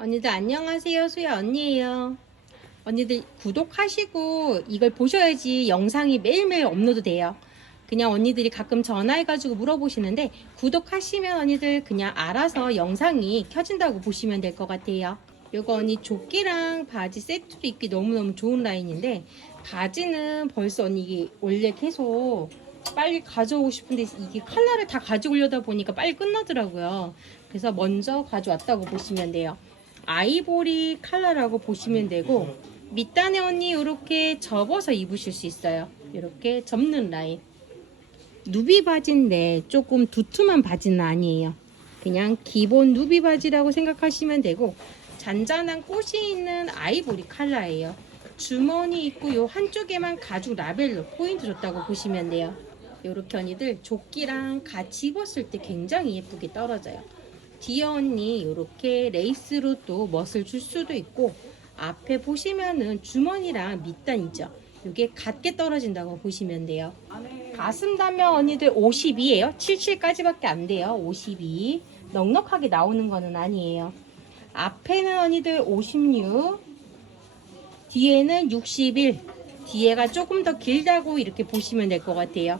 언니들 안녕하세요. 수야 언니예요. 언니들 구독하시고 이걸 보셔야지 영상이 매일매일 업로드 돼요. 그냥 언니들이 가끔 전화해가지고 물어보시는데 구독하시면 언니들 그냥 알아서 영상이 켜진다고 보시면 될 것 같아요. 요거 언니 조끼랑 바지 세트로 입기 너무너무 좋은 라인인데 바지는 벌써 언니 이게 원래 계속 빨리 가져오고 싶은데 이게 컬러를 다 가져오려다 보니까 빨리 끝나더라고요. 그래서 먼저 가져왔다고 보시면 돼요. 아이보리 컬러라고 보시면 되고 밑단에 언니 이렇게 접어서 입으실 수 있어요. 이렇게 접는 라인. 누비 바지인데 조금 두툼한 바지는 아니에요. 그냥 기본 누비 바지라고 생각하시면 되고 잔잔한 꽃이 있는 아이보리 컬러예요. 주머니 있고 요 한쪽에만 가죽 라벨로 포인트 줬다고 보시면 돼요. 요렇게 언니들 조끼랑 같이 입었을 때 굉장히 예쁘게 떨어져요. 뒤에 언니 요렇게 레이스로 또 멋을 줄 수도 있고 앞에 보시면은 주머니랑 밑단이죠. 요게 같게 떨어진다고 보시면 돼요. 가슴 단면 언니들 52예요. 77까지밖에 안 돼요. 52. 넉넉하게 나오는 거는 아니에요. 앞에는 언니들 56. 뒤에는 61. 뒤에가 조금 더 길다고 이렇게 보시면 될 것 같아요.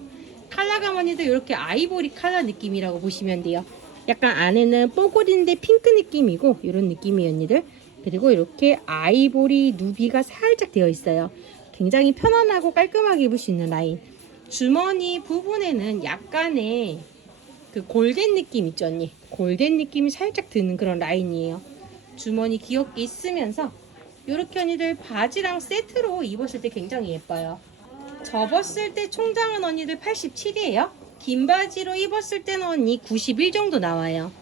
칼라감 언니들 이렇게 아이보리 칼라 느낌이라고 보시면 돼요. 약간 안에는 뽀글인데 핑크 느낌이고 이런 느낌이에요 언니들. 그리고 이렇게 아이보리 누비가 살짝 되어 있어요. 굉장히 편안하고 깔끔하게 입을 수 있는 라인. 주머니 부분에는 약간의 그 골덴 느낌 있죠 언니. 골덴 느낌이 살짝 드는 그런 라인이에요. 주머니 귀엽게 있으면서 이렇게 언니들 바지랑 세트로 입었을 때 굉장히 예뻐요. 접었을 때 총장은 언니들 87이에요. 긴 바지로 입었을 때는 언니 91 정도 나와요.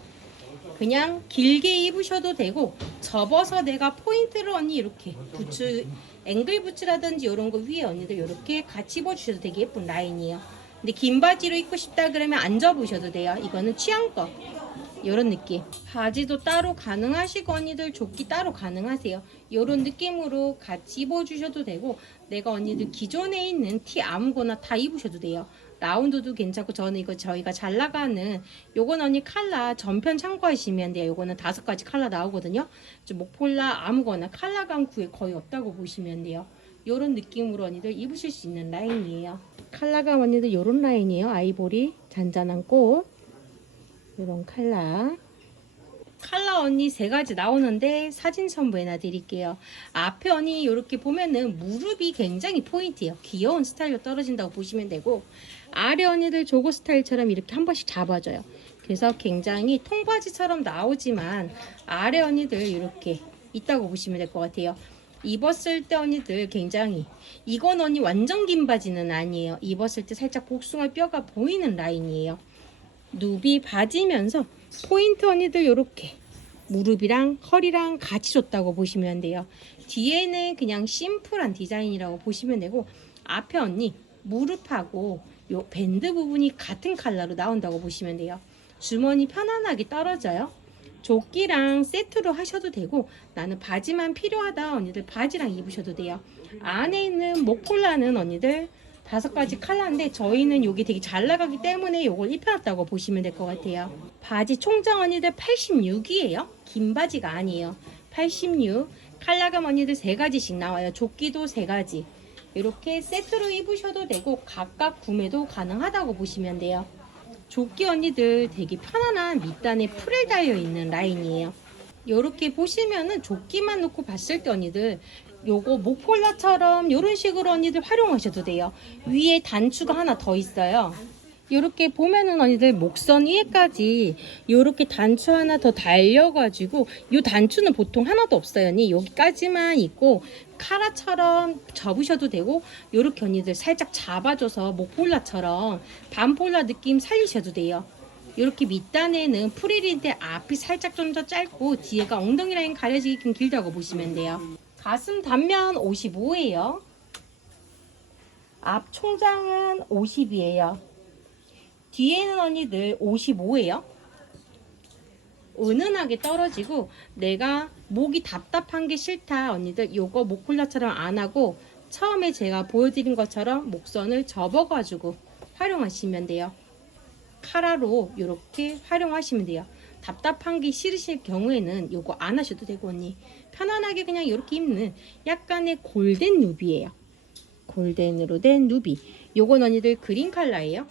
그냥 길게 입으셔도 되고 접어서 내가 포인트를 언니 이렇게 부츠 앵글 부츠라든지 이런 거 위에 언니들 이렇게 같이 입어주셔도 되게 예쁜 라인이에요. 근데 긴 바지로 입고 싶다 그러면 안 접으셔도 돼요. 이거는 취향껏. 이런 느낌. 바지도 따로 가능하시고 언니들 조끼 따로 가능하세요. 이런 느낌으로 같이 입어주셔도 되고 내가 언니들 기존에 있는 티 아무거나 다 입으셔도 돼요. 라운드도 괜찮고 저는 이거 저희가 잘 나가는 요건 언니 칼라 전편 참고하시면 돼요. 요거는 다섯 가지 칼라 나오거든요. 저 목폴라 아무거나 칼라감 구에 거의 없다고 보시면 돼요. 요런 느낌으로 언니들 입으실 수 있는 라인이에요. 칼라감 언니들 요런 라인이에요. 아이보리 잔잔한 꽃 칼라 칼라 언니 세 가지 나오는데 사진 첨부해놔 드릴게요. 앞에 언니 이렇게 보면은 무릎이 굉장히 포인트예요. 귀여운 스타일로 떨어진다고 보시면 되고 아래 언니들 조거 스타일처럼 이렇게 한 번씩 잡아줘요. 그래서 굉장히 통바지처럼 나오지만 아래 언니들 이렇게 있다고 보시면 될 것 같아요. 입었을 때 언니들 굉장히 이건 언니 완전 긴 바지는 아니에요. 입었을 때 살짝 복숭아 뼈가 보이는 라인이에요. 누비 바지면서 포인트 언니들 요렇게 무릎이랑 허리랑 같이 줬다고 보시면 돼요. 뒤에는 그냥 심플한 디자인이라고 보시면 되고 앞에 언니 무릎하고 요 밴드 부분이 같은 컬러로 나온다고 보시면 돼요. 주머니 편안하게 떨어져요. 조끼랑 세트로 하셔도 되고 나는 바지만 필요하다 언니들 바지랑 입으셔도 돼요. 안에 있는 목폴라는 언니들 다섯 가지 컬러인데 저희는 여기 되게 잘 나가기 때문에 이걸 입혀놨다고 보시면 될 것 같아요. 바지 총장 언니들 86이에요. 긴 바지가 아니에요. 86 컬러감 언니들 세 가지씩 나와요. 조끼도 세 가지. 이렇게 세트로 입으셔도 되고 각각 구매도 가능하다고 보시면 돼요. 조끼 언니들 되게 편안한 밑단에 풀을 달려 있는 라인이에요. 이렇게 보시면은 조끼만 놓고 봤을 때 언니들 요거 목폴라처럼 이런 식으로 언니들 활용하셔도 돼요. 위에 단추가 하나 더 있어요. 이렇게 보면은 언니들 목선 위에까지 이렇게 단추 하나 더 달려가지고 이 단추는 보통 하나도 없어요. 언니 여기까지만 있고 카라처럼 접으셔도 되고 이렇게 언니들 살짝 잡아줘서 목폴라처럼 반폴라 느낌 살리셔도 돼요. 이렇게 밑단에는 프릴인데 앞이 살짝 좀 더 짧고 뒤에가 엉덩이 라인 가려지기 좀 길다고 보시면 돼요. 가슴 단면 55예요. 앞 총장은 50이에요. 뒤에는 언니들 55예요. 은은하게 떨어지고 내가 목이 답답한 게 싫다 언니들 요거 목콜라처럼 안 하고 처음에 제가 보여드린 것처럼 목선을 접어가지고 활용하시면 돼요. 카라로 이렇게 활용하시면 돼요. 답답한 게 싫으실 경우에는 요거 안 하셔도 되고 언니 편안하게 그냥 이렇게 입는 약간의 골덴 누비예요. 골덴으로 된 누비 요건 언니들 그린 컬러예요.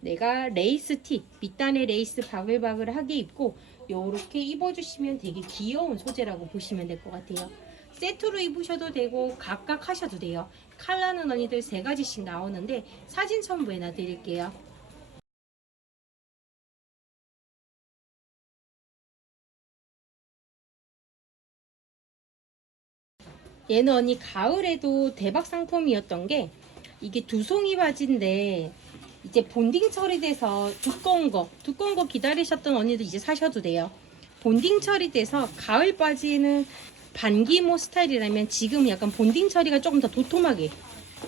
내가 레이스 티 밑단에 레이스 바글바글하게 입고 요렇게 입어주시면 되게 귀여운 소재라고 보시면 될 것 같아요. 세트로 입으셔도 되고 각각 하셔도 돼요. 컬러는 언니들 세 가지씩 나오는데 사진 첨부해 놔드릴게요 얘는 언니 가을에도 대박 상품이었던 게 이게 두 송이 바지인데 이제 본딩 처리돼서 두꺼운 거 두꺼운 거 기다리셨던 언니들 이제 사셔도 돼요. 본딩 처리돼서 가을 바지는 반기모 스타일이라면 지금 약간 본딩 처리가 조금 더 도톰하게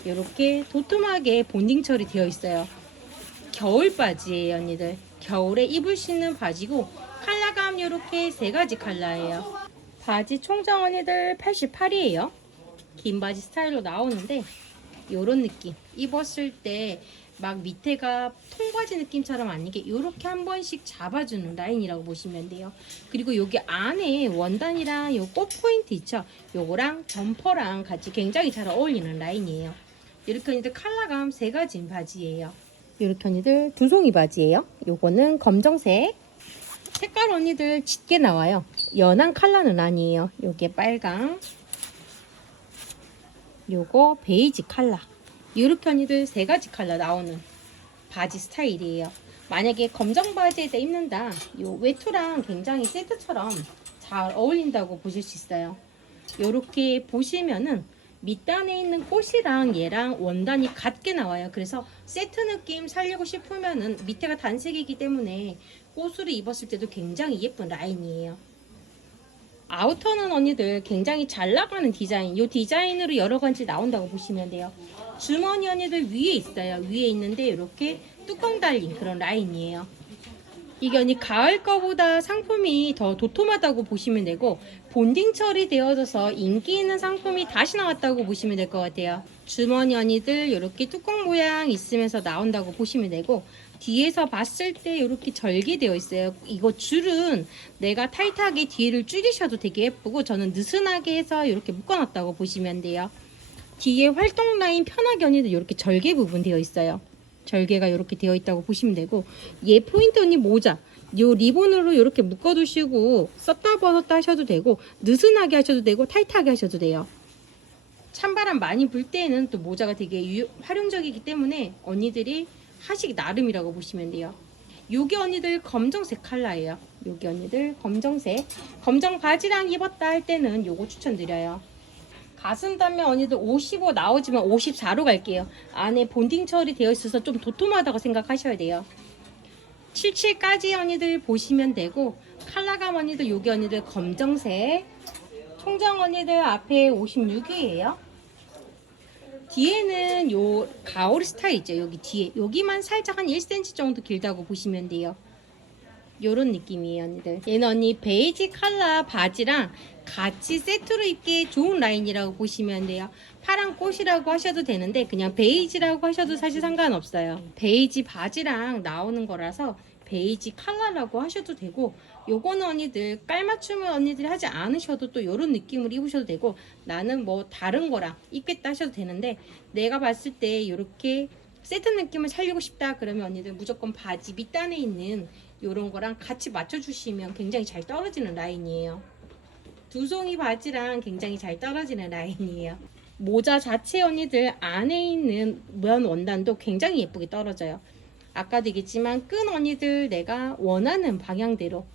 이렇게 도톰하게 본딩 처리 되어 있어요. 겨울 바지예요 언니들. 겨울에 입을 수 있는 바지고 컬러감 이렇게 세 가지 컬러예요 바지 총장 언니들 88이에요. 긴 바지 스타일로 나오는데 요런 느낌. 입었을 때 막 밑에가 통바지 느낌처럼 아니게 이렇게 한 번씩 잡아주는 라인이라고 보시면 돼요. 그리고 여기 안에 원단이랑 요꽃 포인트 있죠? 요거랑 점퍼랑 같이 굉장히 잘 어울리는 라인이에요. 이렇게 언니들 컬러감 세 가지인 바지예요. 이렇게 언니들 두 송이 바지예요. 요거는 검정색. 색깔 언니들 짙게 나와요. 연한 컬러는 아니에요. 요게 빨강. 요거 베이지 컬러. 이렇게 언니들 세 가지 컬러 나오는 바지 스타일이에요. 만약에 검정 바지에다 입는다. 요 외투랑 굉장히 세트처럼 잘 어울린다고 보실 수 있어요. 요렇게 보시면은 밑단에 있는 꽃이랑 얘랑 원단이 같게 나와요. 그래서 세트 느낌 살리고 싶으면은 밑에가 단색이기 때문에 꽃으로 입었을 때도 굉장히 예쁜 라인이에요. 아우터는 언니들 굉장히 잘 나가는 디자인. 이 디자인으로 여러 가지 나온다고 보시면 돼요. 주머니 언니들 위에 있어요. 위에 있는데 이렇게 뚜껑 달린 그런 라인이에요. 이게 언니 가을 거보다 상품이 더 도톰하다고 보시면 되고 본딩 처리되어져서 인기 있는 상품이 다시 나왔다고 보시면 될 것 같아요. 주머니 언니들 이렇게 뚜껑 모양 있으면서 나온다고 보시면 되고 뒤에서 봤을 때 이렇게 절개되어 있어요. 이거 줄은 내가 타이트하게 뒤를 줄이셔도 되게 예쁘고 저는 느슨하게 해서 이렇게 묶어놨다고 보시면 돼요. 뒤에 활동 라인 언니들 이렇게 절개 부분 되어 있어요. 절개가 이렇게 되어 있다고 보시면 되고 얘 포인트 언니 모자 요 리본으로 이렇게 묶어두시고 썼다 벗었다 하셔도 되고 느슨하게 하셔도 되고 타이트하게 하셔도 돼요. 찬바람 많이 불 때에는 또 모자가 되게 유- 활용적이기 때문에 언니들이 하시기 나름이라고 보시면 돼요. 요게 언니들 검정색 컬러예요. 요게 언니들 검정색. 검정 바지랑 입었다 할 때는 요거 추천드려요. 가슴 단면 언니들 55 나오지만 54로 갈게요. 안에 본딩 처리 되어 있어서 좀 도톰하다고 생각하셔야 돼요. 77까지 언니들 보시면 되고 컬러감 언니들 요게 언니들 검정색. 총정 언니들 앞에 56이에요. 뒤에는 요 가오리 스타일 있죠. 여기 뒤에 여기만 살짝 한 1cm 정도 길다고 보시면 돼요. 요런 느낌이에요, 언니들. 얘는 언니 베이지 컬러 바지랑 같이 세트로 입기 좋은 라인이라고 보시면 돼요. 파란 꽃이라고 하셔도 되는데 그냥 베이지라고 하셔도 사실 상관없어요. 베이지 바지랑 나오는 거라서 베이지 컬러라고 하셔도 되고 요거는 언니들 깔맞춤을 언니들이 하지 않으셔도 또 요런 느낌으로 입으셔도 되고 나는 뭐 다른 거랑 입겠다 하셔도 되는데 내가 봤을 때 요렇게 세트 느낌을 살리고 싶다 그러면 언니들 무조건 바지 밑단에 있는 요런 거랑 같이 맞춰주시면 굉장히 잘 떨어지는 라인이에요. 두송이 바지랑 굉장히 잘 떨어지는 라인이에요. 모자 자체 언니들 안에 있는 면 원단도 굉장히 예쁘게 떨어져요. 아까도 얘기했지만 끈 언니들 내가 원하는 방향대로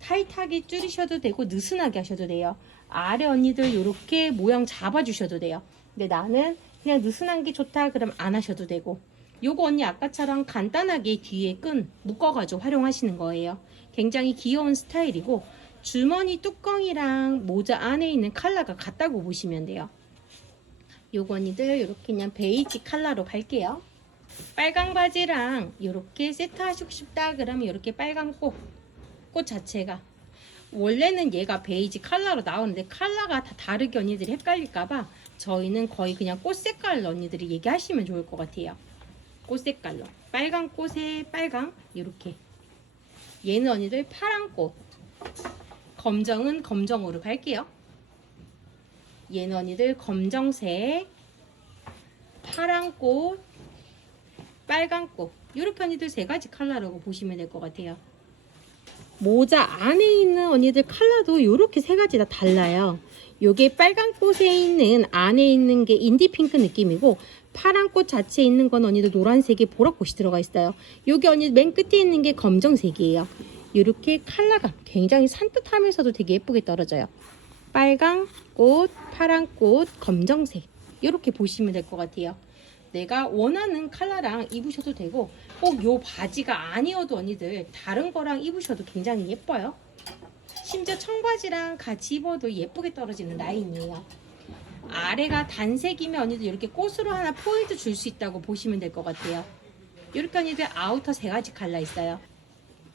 타이트하게 줄이셔도 되고 느슨하게 하셔도 돼요. 아래 언니들 이렇게 모양 잡아주셔도 돼요. 근데 나는 그냥 느슨한 게 좋다 그럼 안 하셔도 되고 요거 언니 아까처럼 간단하게 뒤에 끈 묶어가지고 활용하시는 거예요. 굉장히 귀여운 스타일이고 주머니 뚜껑이랑 모자 안에 있는 컬러가 같다고 보시면 돼요. 요거 언니들 이렇게 그냥 베이지 컬러로 갈게요. 빨강 바지랑 이렇게 세트 하시고 싶다 그러면 이렇게 빨간 꽃, 꽃 자체가 원래는 얘가 베이지 컬러로 나오는데 컬러가 다 다르게 언니들이 헷갈릴까봐 저희는 거의 그냥 꽃 색깔로 언니들이 얘기하시면 좋을 것 같아요. 꽃 색깔로 빨간 꽃에 빨강 이렇게 얘는 언니들 파란 꽃. 검정은 검정으로 갈게요. 얘는 언니들 검정색, 파란 꽃, 빨간 꽃. 이렇게 언니들 세 가지 컬러라고 보시면 될 것 같아요. 모자 안에 있는 언니들 컬러도 이렇게 세 가지 다 달라요. 요게 빨간 꽃에 있는 안에 있는 게 인디 핑크 느낌이고 파란 꽃 자체에 있는 건 언니들 노란색에 보랏꽃이 들어가 있어요. 요게 언니 맨 끝에 있는 게 검정색이에요. 이렇게 컬러가 굉장히 산뜻하면서도 되게 예쁘게 떨어져요. 빨간 꽃, 파란 꽃, 검정색 이렇게 보시면 될 것 같아요. 내가 원하는 컬러랑 입으셔도 되고 꼭 요 바지가 아니어도 언니들 다른 거랑 입으셔도 굉장히 예뻐요. 심지어 청바지랑 같이 입어도 예쁘게 떨어지는 라인이에요. 아래가 단색이면 언니들 이렇게 꽃으로 하나 포인트 줄 수 있다고 보시면 될 것 같아요. 이렇게 언니들 아우터 세 가지 컬러 있어요.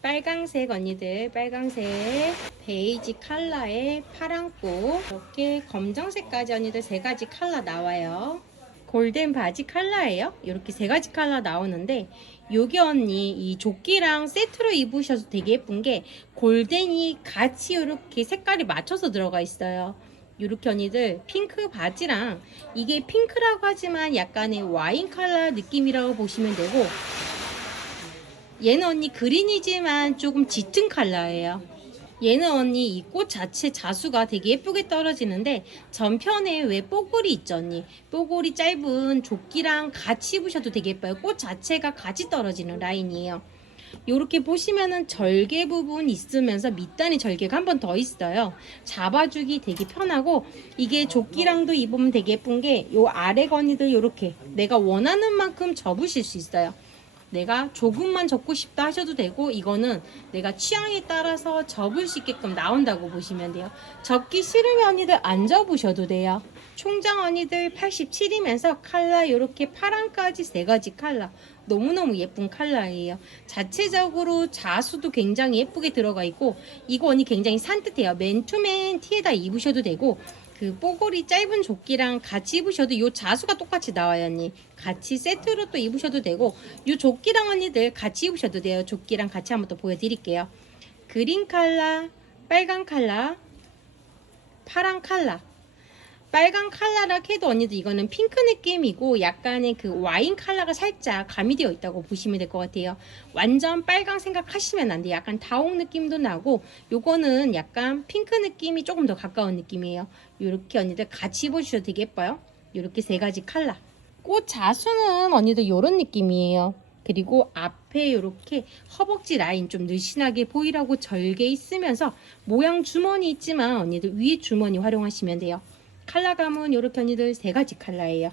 빨강색 언니들 빨강색 베이지 컬러에 파란 꽃 이렇게 검정색까지 언니들 세 가지 컬러 나와요. 골덴 바지 컬러예요. 이렇게 세 가지 컬러 나오는데 요게 언니 이 조끼랑 세트로 입으셔도 되게 예쁜 게 골덴이 같이 이렇게 색깔이 맞춰서 들어가 있어요. 이렇게 언니들 핑크 바지랑 이게 핑크라고 하지만 약간의 와인 컬러 느낌이라고 보시면 되고 얘는 언니 그린이지만 조금 짙은 컬러예요. 얘는 언니 이 꽃 자체 자수가 되게 예쁘게 떨어지는데 전편에 왜 뽀글이 있죠 언니. 뽀글이 짧은 조끼랑 같이 입으셔도 되게 예뻐요. 꽃 자체가 같이 떨어지는 라인이에요. 이렇게 보시면은 절개 부분 있으면서 밑단이 절개가 한 번 더 있어요. 잡아주기 되게 편하고 이게 조끼랑도 입으면 되게 예쁜 게 요 아래 거니들 이렇게 내가 원하는 만큼 접으실 수 있어요 내가 조금만 접고 싶다 하셔도 되고 이거는 내가 취향에 따라서 접을 수 있게끔 나온다고 보시면 돼요. 접기 싫으면 언니들 안 접으셔도 돼요. 총장 언니들 87이면서 칼라 이렇게 파란까지 세 가지 칼라 너무너무 예쁜 칼라예요. 자체적으로 자수도 굉장히 예쁘게 들어가 있고 이거 언니 굉장히 산뜻해요. 맨투맨 티에다 입으셔도 되고 그 뽀글이 짧은 조끼랑 같이 입으셔도 요 자수가 똑같이 나와요 언니. 같이 세트로 또 입으셔도 되고 요 조끼랑 언니들 같이 입으셔도 돼요. 조끼랑 같이 한번 또 보여드릴게요. 그린 칼라 빨간 칼라 파란 칼라 빨간 칼라라 해도 언니들 이거는 핑크 느낌이고 약간의 그 와인 칼라가 살짝 가미되어 있다고 보시면 될 것 같아요. 완전 빨강 생각하시면 안 돼요. 약간 다홍 느낌도 나고 요거는 약간 핑크 느낌이 조금 더 가까운 느낌이에요. 이렇게 언니들 같이 입어주셔도 되게 예뻐요. 이렇게 세 가지 칼라. 꽃 자수는 언니들 이런 느낌이에요. 그리고 앞에 이렇게 허벅지 라인 좀 늘씬하게 보이라고 절개 있으면서 모양 주머니 있지만 언니들 위에 주머니 활용하시면 돼요. 칼라감은 이렇게 언니들 세 가지 칼라예요.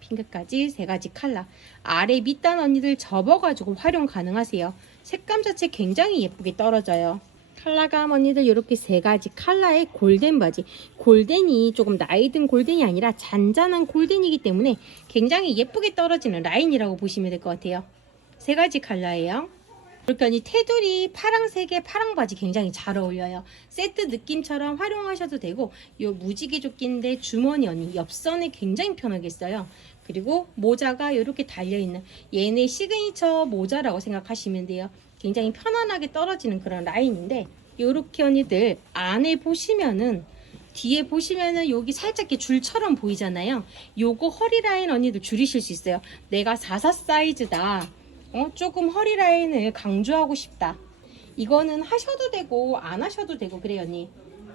핑크까지 세 가지 칼라. 아래 밑단 언니들 접어가지고 활용 가능하세요. 색감 자체 굉장히 예쁘게 떨어져요. 칼라감 언니들 이렇게 세 가지 칼라의 골덴 바지. 골덴이 조금 나이 든 골덴이 아니라 잔잔한 골덴이기 때문에 굉장히 예쁘게 떨어지는 라인이라고 보시면 될 것 같아요. 세 가지 칼라예요. 그러니까 이 테두리 파랑색의 파랑 바지 굉장히 잘 어울려요. 세트 느낌처럼 활용하셔도 되고 요 무지개 조끼인데 주머니 언니 옆선에 굉장히 편하겠어요. 그리고 모자가 이렇게 달려있는 얘네 시그니처 모자라고 생각하시면 돼요. 굉장히 편안하게 떨어지는 그런 라인인데 이렇게 언니들 안에 보시면은 뒤에 보시면은 여기 살짝 이렇게 줄처럼 보이잖아요. 요거 허리 라인 언니들 줄이실 수 있어요. 내가 44 사이즈다. 어, 조금 허리 라인을 강조하고 싶다. 이거는 하셔도 되고 안 하셔도 되고 그래요 언니.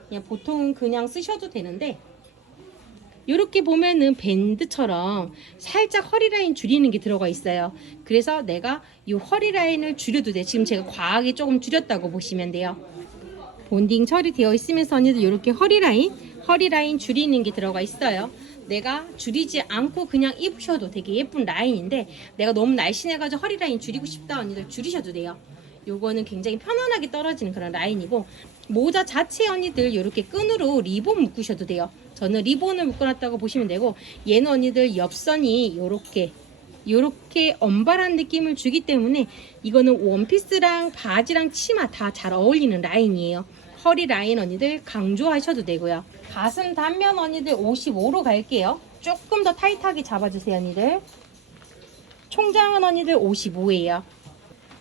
그냥 보통은 그냥 쓰셔도 되는데 이렇게 보면은 밴드처럼 살짝 허리 라인 줄이는 게 들어가 있어요. 그래서 내가 이 허리 라인을 줄여도 돼. 지금 제가 과하게 조금 줄였다고 보시면 돼요. 본딩 처리되어 있으면서 언니들 이렇게 허리 라인, 허리 라인 줄이는 게 들어가 있어요. 내가 줄이지 않고 그냥 입으셔도 되게 예쁜 라인인데 내가 너무 날씬해가지고 허리 라인 줄이고 싶다 언니들 줄이셔도 돼요. 요거는 굉장히 편안하게 떨어지는 그런 라인이고 모자 자체 언니들 이렇게 끈으로 리본 묶으셔도 돼요. 저는 리본을 묶어놨다고 보시면 되고 얘는 언니들 옆선이 이렇게 이렇게 엄발한 느낌을 주기 때문에 이거는 원피스랑 바지랑 치마 다 잘 어울리는 라인이에요. 허리 라인 언니들 강조하셔도 되고요. 가슴 단면 언니들 55로 갈게요. 조금 더 타이트하게 잡아주세요 언니들. 총장은 언니들 55예요.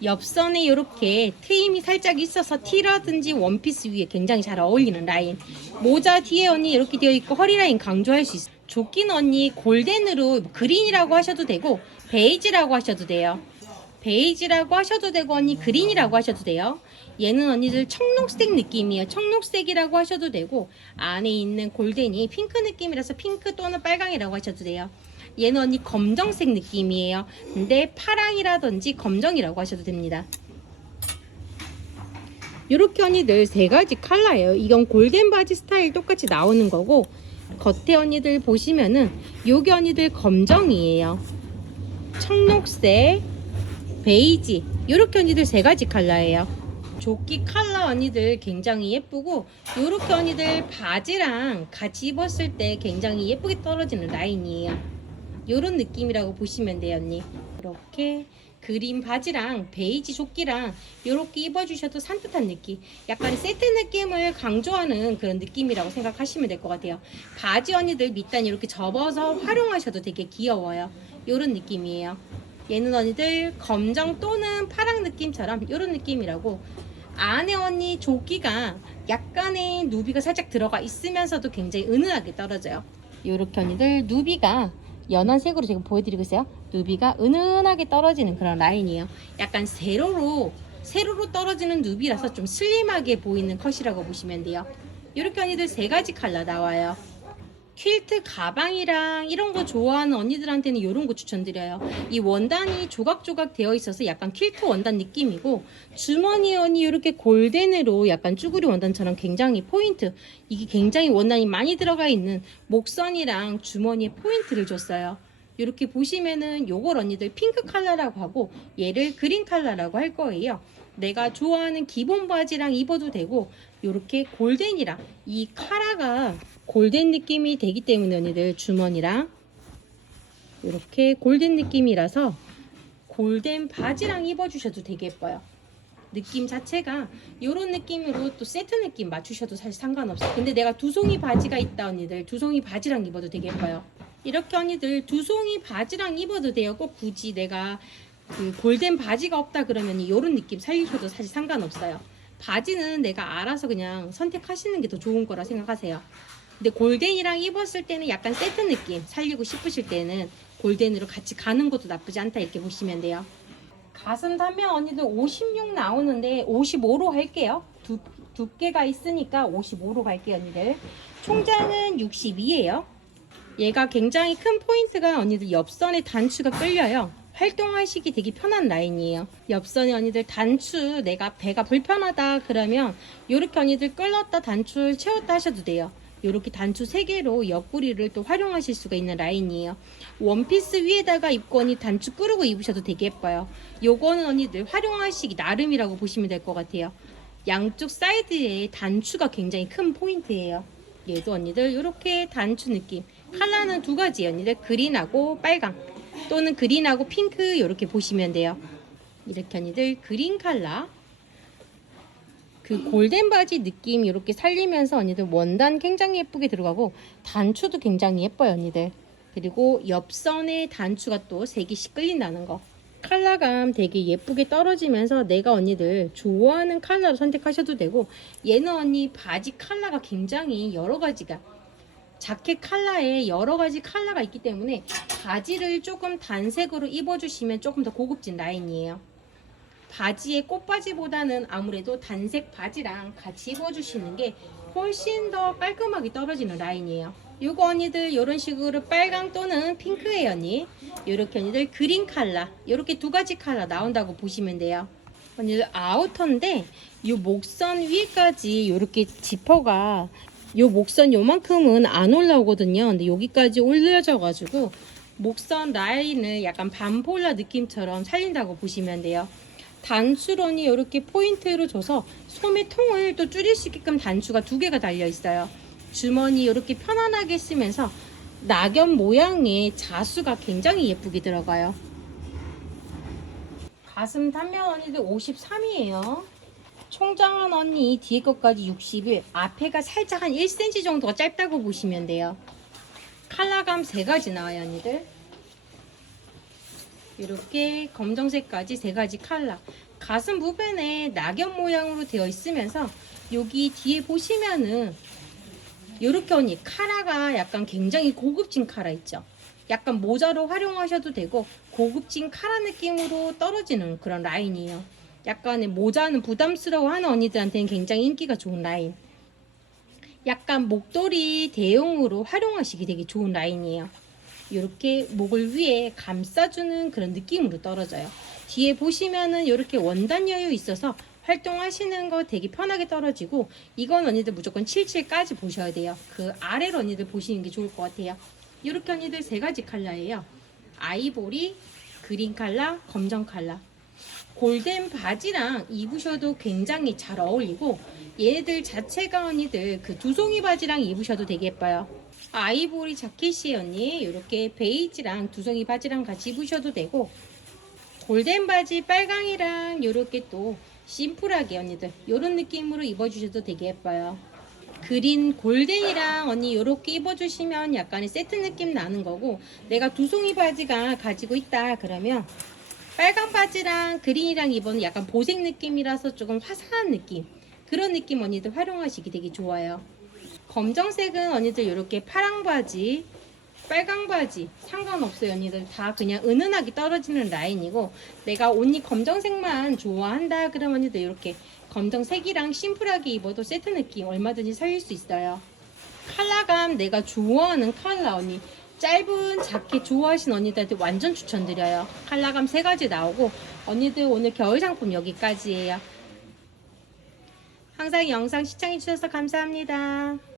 옆선에 이렇게 트임이 살짝 있어서 티라든지 원피스 위에 굉장히 잘 어울리는 라인. 모자 뒤에 언니 이렇게 되어 있고 허리 라인 강조할 수 있어요. 조끼는 언니 골덴으로 그린이라고 하셔도 되고 베이지라고 하셔도 돼요. 베이지라고 하셔도 되고 언니 그린이라고 하셔도 돼요. 얘는 언니들 청록색 느낌이에요. 청록색이라고 하셔도 되고 안에 있는 골덴이 핑크 느낌이라서 핑크 또는 빨강이라고 하셔도 돼요. 얘는 언니 검정색 느낌이에요. 근데 파랑이라든지 검정이라고 하셔도 됩니다. 이렇게 언니들 세 가지 컬러예요. 이건 골덴 바지 스타일 똑같이 나오는 거고 겉에 언니들 보시면은 요게 언니들 검정이에요. 청록색, 베이지 이렇게 언니들 세 가지 컬러예요. 조끼 컬러 언니들 굉장히 예쁘고 이렇게 언니들 바지랑 같이 입었을 때 굉장히 예쁘게 떨어지는 라인이에요. 이런 느낌이라고 보시면 돼요 언니. 이렇게 그린 바지랑 베이지 조끼랑 이렇게 입어주셔도 산뜻한 느낌 약간 세트 느낌을 강조하는 그런 느낌이라고 생각하시면 될 것 같아요 바지 언니들 밑단 이렇게 접어서 활용하셔도 되게 귀여워요 이런 느낌이에요 얘는 언니들 검정 또는 파랑 느낌처럼 이런 느낌이라고 안에 언니 조끼가 약간의 누비가 살짝 들어가 있으면서도 굉장히 은은하게 떨어져요 이렇게 언니들 누비가 연한 색으로 지금 보여드리고 있어요. 누비가 은은하게 떨어지는 그런 라인이에요. 약간 세로로 세로로 떨어지는 누비라서 좀 슬림하게 보이는 컷이라고 보시면 돼요. 이렇게 언니들 세 가지 컬러 나와요. 퀼트 가방이랑 이런 거 좋아하는 언니들한테는 이런 거 추천드려요. 이 원단이 조각조각 되어 있어서 약간 퀼트 원단 느낌이고 주머니 언니 이렇게 골덴으로 약간 쭈구리 원단처럼 굉장히 포인트 이게 굉장히 원단이 많이 들어가 있는 목선이랑 주머니에 포인트를 줬어요. 이렇게 보시면은 요걸 언니들 핑크 컬러라고 하고 얘를 그린 컬러라고 할 거예요. 내가 좋아하는 기본 바지랑 입어도 되고 이렇게 골덴이랑 이 카라 가 골덴 느낌이 되기 때문에 언니들 주머니랑 이렇게 골덴 느낌이라서 골덴 바지랑 입어주셔도 되게 예뻐요. 느낌 자체가 이런 느낌으로 또 세트 느낌 맞추셔도 사실 상관없어요. 근데 내가 두 송이 바지가 있다 언니들 두 송이 바지랑 입어도 되게 예뻐요. 이렇게 언니들 두 송이 바지랑 입어도 돼요. 꼭 굳이 내가 그 골덴 바지가 없다 그러면 이런 느낌 살리셔도 사실 상관없어요. 바지는 내가 알아서 그냥 선택하시는 게 더 좋은 거라 생각하세요. 근데 골덴이랑 입었을 때는 약간 세트 느낌 살리고 싶으실 때는 골덴으로 같이 가는 것도 나쁘지 않다 이렇게 보시면 돼요. 가슴 단면 언니들 56 나오는데 55로 할게요. 두, 두께가 있으니까 55로 갈게요 언니들. 총장은 62예요. 얘가 굉장히 큰 포인트가 언니들 옆선에 단추가 끌려요. 활동하시기 되게 편한 라인이에요. 옆선에 언니들 단추 내가 배가 불편하다 그러면 이렇게 언니들 끌었다 단추를 채웠다 하셔도 돼요. 이렇게 단추 3개로 옆구리를 또 활용하실 수가 있는 라인이에요. 원피스 위에다가 입고 언니 단추 끄르고 입으셔도 되게 예뻐요. 요거는 언니들 활용하시기 나름이라고 보시면 될 것 같아요. 양쪽 사이드에 단추가 굉장히 큰 포인트예요. 얘도 언니들 이렇게 단추 느낌. 컬러는 두 가지 언니들 그린하고 빨강 또는 그린하고 핑크 이렇게 보시면 돼요. 이렇게 언니들 그린 컬러. 그 골덴 바지 느낌 이렇게 살리면서 언니들 원단 굉장히 예쁘게 들어가고 단추도 굉장히 예뻐요 언니들. 그리고 옆선에 단추가 또세 개씩 끌린다는 거. 컬러감 되게 예쁘게 떨어지면서 내가 언니들 좋아하는 컬러로 선택하셔도 되고 얘는 언니 바지 컬러가 굉장히 여러 가지가 자켓 컬러에 여러 가지 컬러가 있기 때문에 바지를 조금 단색으로 입어주시면 조금 더 고급진 라인이에요. 바지의 꽃바지보다는 아무래도 단색 바지랑 같이 입어주시는 게 훨씬 더 깔끔하게 떨어지는 라인이에요. 요거 언니들 이런 식으로 빨강 또는 핑크예요 언니. 요렇게 언니들 그린 컬러 요렇게 두 가지 컬러 나온다고 보시면 돼요. 언니들 아우터인데 요 목선 위에까지 요렇게 지퍼가 요 목선 요만큼은 안 올라오거든요. 근데 여기까지 올려져 가지고 목선 라인을 약간 반폴라 느낌처럼 살린다고 보시면 돼요. 단추론이 이렇게 포인트로 줘서 소매 통을 또 줄일 수 있게끔 단추가 두 개가 달려 있어요. 주머니 이렇게 편안하게 쓰면서 낙엽 모양의 자수가 굉장히 예쁘게 들어가요. 가슴 단면 언니들 53이에요. 총장은 언니 뒤에 것까지 61, 앞에가 살짝 한 1cm 정도가 짧다고 보시면 돼요. 컬러감 세 가지 나와요, 언니들. 이렇게 검정색까지 세 가지 컬러. 가슴 부분에 낙엽 모양으로 되어 있으면서 여기 뒤에 보시면은 요렇게 언니 카라가 약간 굉장히 고급진 카라 있죠. 약간 모자로 활용하셔도 되고 고급진 카라 느낌으로 떨어지는 그런 라인이에요. 약간의 모자는 부담스러워하는 언니들한테는 굉장히 인기가 좋은 라인. 약간 목도리 대용으로 활용하시기 되게 좋은 라인이에요. 이렇게 목을 위에 감싸주는 그런 느낌으로 떨어져요. 뒤에 보시면은 이렇게 원단 여유 있어서 활동하시는 거 되게 편하게 떨어지고 이건 언니들 무조건 77까지 보셔야 돼요. 그 아래로 언니들 보시는 게 좋을 것 같아요. 이렇게 언니들 세 가지 컬러예요. 아이보리, 그린 컬러, 검정 컬러. 골덴 바지랑 입으셔도 굉장히 잘 어울리고 얘네들 자체가 언니들 그 두송이 바지랑 입으셔도 되게 예뻐요. 아이보리 자켓이 언니 이렇게 베이지랑 두송이 바지랑 같이 입으셔도 되고 골덴 바지 빨강이랑 이렇게 또 심플하게 언니들 이런 느낌으로 입어주셔도 되게 예뻐요. 그린 골덴이랑 언니 이렇게 입어주시면 약간의 세트 느낌 나는 거고 내가 두송이 바지가 가지고 있다 그러면 빨간 바지랑 그린이랑 입은 약간 보색 느낌이라서 조금 화사한 느낌 그런 느낌 언니들 활용하시기 되게 좋아요. 검정색은 언니들 이렇게 파랑 바지, 빨강 바지 상관없어요 언니들 다 그냥 은은하게 떨어지는 라인이고 내가 언니 검정색만 좋아한다 그러면 언니들 이렇게 검정색이랑 심플하게 입어도 세트 느낌 얼마든지 살릴 수 있어요. 컬러감 내가 좋아하는 컬러 언니 짧은 자켓 좋아하시는 언니들한테 완전 추천드려요. 컬러감 세 가지 나오고 언니들 오늘 겨울 상품 여기까지예요. 항상 영상 시청해주셔서 감사합니다.